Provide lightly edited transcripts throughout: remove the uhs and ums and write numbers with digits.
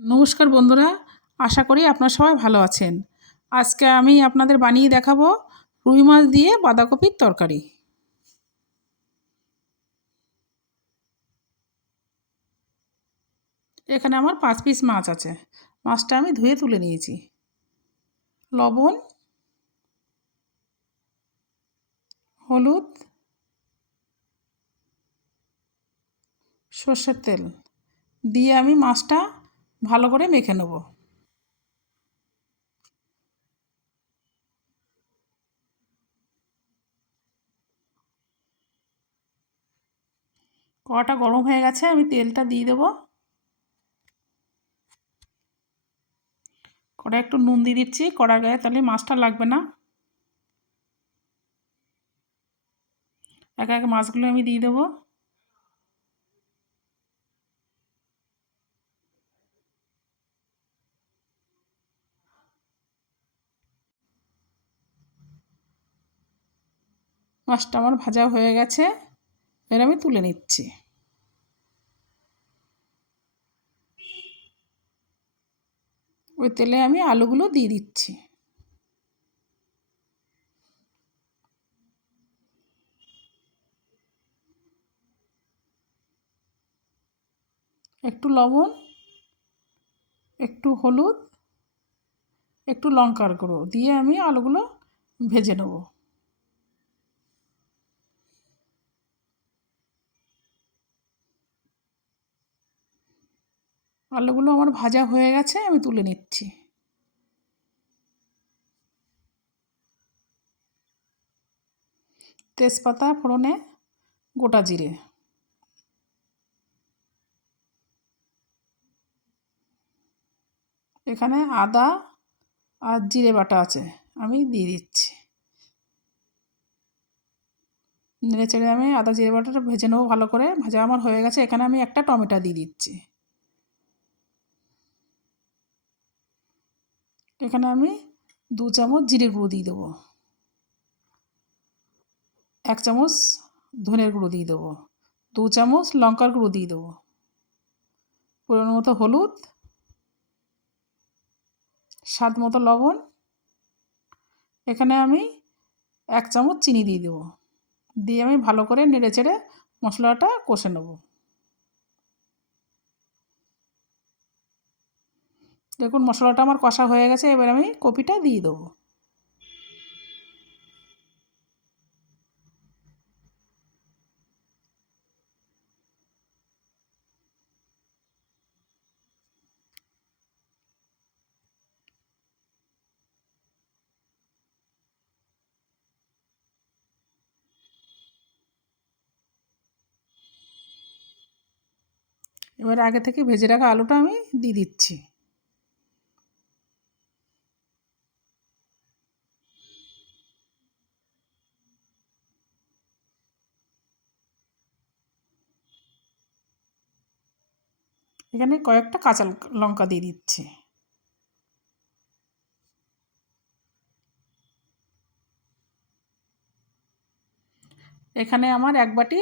নমস্কার বন্ধুরা, আশা করি আপনারা সবাই ভালো আছেন। আজকে আমি আপনাদের বানিয়ে দেখাবো রুই মাছ দিয়ে বাঁধাকপির তরকারি। এখানে আমার 5 পিস মাছ আছে। মাছটা আমি ধুয়ে তুলে নিয়েছি। লবণ, হলুদ, সর্ষের তেল দিয়ে আমি মাছটা ভালো করে মেখে নেব। কড়াটা গরম হয়ে গেছে, আমি তেলটা দিয়ে দেবো। কড়ায় একটু নুন দিয়ে দিচ্ছি কড়ার গায়ে, তাহলে মাছটা লাগবে না। একে একে মাছগুলো আমি দিয়ে দেবো। মাছটা আমার ভাজা হয়ে গেছে, এবার আমি তুলে নিচ্ছি। ওই তেলে আমি আলুগুলো দিয়ে দিচ্ছি। একটু লবণ, একটু হলুদ, একটু লঙ্কার গুঁড়ো দিয়ে আমি আলুগুলো ভেজে নেব। আলুগুলো আমার ভাজা হয়ে গেছে, আমি তুলে নিচ্ছি। তেজপাতা ফোড়নে, গোটা জিরে, এখানে আদা আর জিরে বাটা আছে, আমি দিয়ে দিচ্ছি। নেড়ে চেড়ে আমি আদা জিরে বাটাটা ভেজে নেবো ভালো করে। ভাজা আমার হয়ে গেছে, এখানে আমি একটা টমেটো দিয়ে দিচ্ছি। এখানে আমি 2 চামচ জিরে গুঁড়ো দিয়ে দেবো, 1 চামচ ধনের গুঁড়ো দিয়ে দেবো, 2 চামচ লঙ্কার গুঁড়ো দিয়ে দেবো, পরিমাণ মতো হলুদ, স্বাদ মতো লবণ, এখানে আমি 1 চামচ চিনি দিয়ে দেবো। দিয়ে আমি ভালো করে নেড়ে চেড়ে মশলাটা কষে নেব। দেখুন মশলাটা আমার কষা হয়ে গেছে, এবার আমি কপিটা দিয়ে দেবো। এবার আগে থেকে ভেজে রাখা আলুটা আমি দিয়ে দিচ্ছি। এখানে কয়েকটা কাঁচা লঙ্কা দিয়ে দিচ্ছি। এখানে আমার 1 বাটি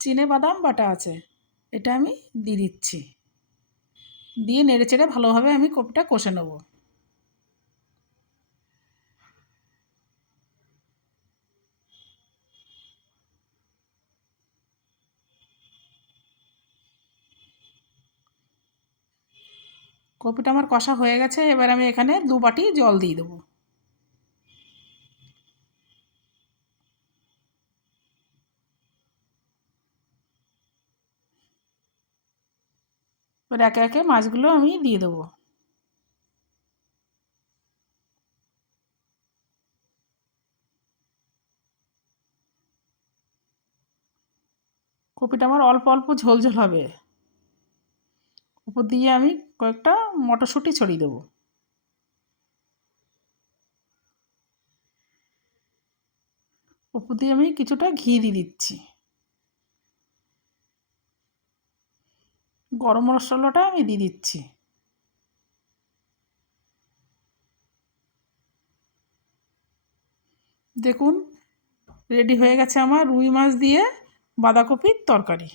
চিনেবাদাম বাটা আছে, এটা আমি দিয়ে দিচ্ছি। দিয়ে নেড়ে চেড়ে ভালোভাবে আমি কপিটা কষে নেব। কপিটা আমার কষা হয়ে গেছে, এবার আমি এখানে 2 বাটি জল দিয়ে দেবো। এবার একে একে মাছগুলো আমি দিয়ে দেবো। কপিটা আমার অল্প অল্প ঝোল ঝোল হবে। উপর দিয়ে আমি কয়েকটা মটরশুঁটি ছড়িয়ে দেবো। উপর দিয়ে আমি কিছুটা ঘি দিয়ে দিচ্ছি। গরম মশলাটা আমি দিয়ে দিচ্ছি। দেখুন রেডি হয়ে গেছে আমার রুই মাছ দিয়ে বাঁধাকপির তরকারি।